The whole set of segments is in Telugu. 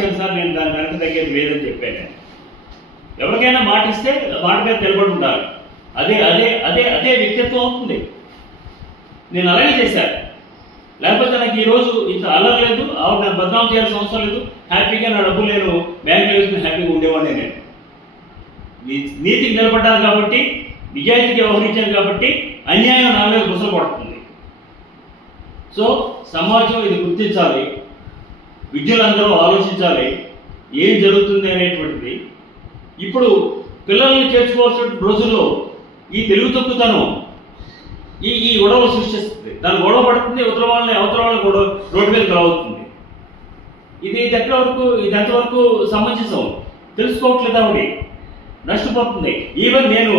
ఇచ్చాను సార్ నేను దాని వెనక తగ్గేది లేదని చెప్పాను నేను. ఎవరికైనా మాట ఇస్తే మాట మీద నిలబడి ఉండాలి అదే అదే అదే అదే వ్యక్తిత్వం అవుతుంది. నేను అలాగే చేశాను. లేకపోతే నాకు ఈ రోజు ఇంత అల్లరి లేదు ఆవిడ నాకు బదనాం చేయాల్సిన అవసరం లేదు. హ్యాపీగా నా డబ్బులు నేను బ్యాంకులో వేసుకుని హ్యాపీగా ఉండేవాడిని నేను. నీతికి నిలబడ్డాను కాబట్టి నిజాయితీకి వ్యవహరించాను కాబట్టి అన్యాయం నా మీద ముసలు పడుతుంది. సో సమాజం ఇది గుర్తించాలి. విద్యులందరూ ఆలోచించాలి ఏం జరుగుతుంది అనేటువంటిది. ఇప్పుడు పిల్లల్ని చేర్చుకోవాల్సిన రోజుల్లో ఈ తెలుగు తక్కువతనం ఈ ఈ గొడవ సృష్టిస్తుంది. దాని గొడవ పడుతుంది అవతల వాళ్ళని అవతల వాళ్ళని గొడవ రోడ్డు మీద రావుతుంది ఇది ఇది ఎక్కడ వరకు ఇది ఎంతవరకు సమంజసం తెలుసుకోవట్లేదు ఆవిడ? నష్టపోతుంది. ఈవెన్ నేను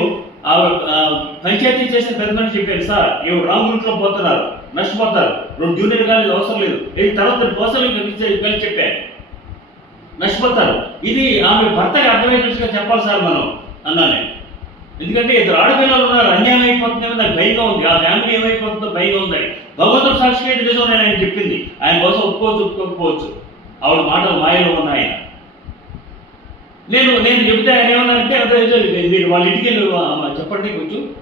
పంచాయతీ చేసిన పెద్ద మనిషి చెప్పారు. సార్ ನೀವು రాంగ్ రూట్లో పోతున్నారు. నష్టపోతారు. రెండు జూనియర్ కాలేజ్ అవసరం లేదు. ఇది తర్వాత పర్సనల్ కలిసి చెప్పారు నష్టపోతారు. ఇది ఆమె భర్తకి అర్థమయ్యేట్టుగా చెప్పాలి సార్ మనం అన్నాను. ఎందుకంటే ఇద్దరు ఆడపిల్లలు ఉన్నారు. అన్యాయం అయిపోతుందేమో నాకు భయంగా ఉంది. ఆ ఫ్యామిలీ ఏమైపోతుందో భయంగా ఉందని భగవంతుడు సాక్షిగా నిజం నేను ఆయన చెప్పింది. ఆయన కోసం ఒప్పుకోవచ్చు ఒప్పుకోకపోవచ్చు. ఆవిడ మాటలు మాయలో ఉన్నాయి ఆయన నేను నేను చెప్తే ఆయన ఏమన్నారంటే అదే మీరు వాళ్ళ ఇంటికి వెళ్ళి చెప్పండి కొంచెం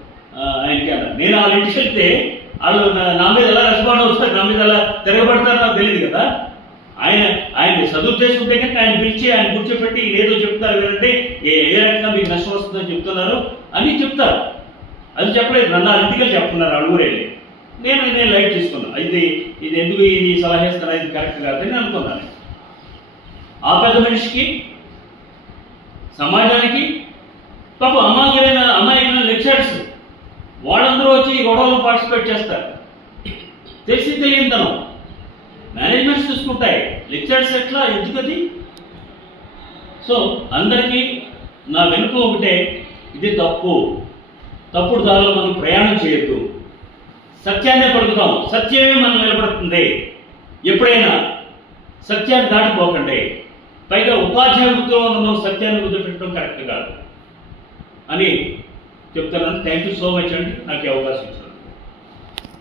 ఆయనకి అలా. నేను వాళ్ళ ఇంటికి వెళ్తే వాళ్ళు నా- మీద ఎలా రెస్పాండ్ అవుతారు నా మీద ఎలా తిరగబడతారో నాకు తెలియదు కదా. ఆయన ఆయన సదుద్దేశంటే కనుక ఆయన పిలిచి ఆయన కూర్చోబెట్టి ఏదో చెప్తారు వినంటే ఏ ఏ రకంగా మీకు నష్టం వస్తుందని చెప్తున్నారు? అని చెప్తారు. అది చెప్పలేదు. నన్ను వాళ్ళ ఇంటికి వెళ్ళి చెప్తున్నారు అడుగురు నేను నేను లైట్ తీసుకున్నాను ఇది ఇది ఎందుకు ఇది సలహా ఇస్తున్నా ఇది కరెక్ట్ కాదని అనుకున్నాను. ఆ పెద్ద మనిషికి సమాజానికి పాప అమాయకులైన అమాయకులైన లెక్చరర్స్ వాళ్ళందరూ వచ్చి ఈ గొడవలో పార్టిసిపేట్ చేస్తారు. తెలిసి తెలియనితనం. మేనేజ్మెంట్స్ చూసుకుంటాయి. లెక్చరర్స్ ఎట్లా? ఎందుకది సో అందరికీ నా వెనుక ఒకటే ఇది తప్పు. తప్పుడు దారిలో మనం ప్రయాణం చేయొద్దు. సత్యాన్నే పలుకుతాం. సత్యమే మనం నిలబడుతుంది. ఎప్పుడైనా సత్యాన్ని దాటిపోకండి. ఉపాధ్యాయ వృత్తిలో ఉన్న మనం సత్యాన్ని వదిలిపెట్టడం కరెక్ట్ కాదు. అని చెప్తున్నాను. థ్యాంక్ యూ సో మచ్ అండి. నాకు ఈ అవకాశం ఇచ్చారు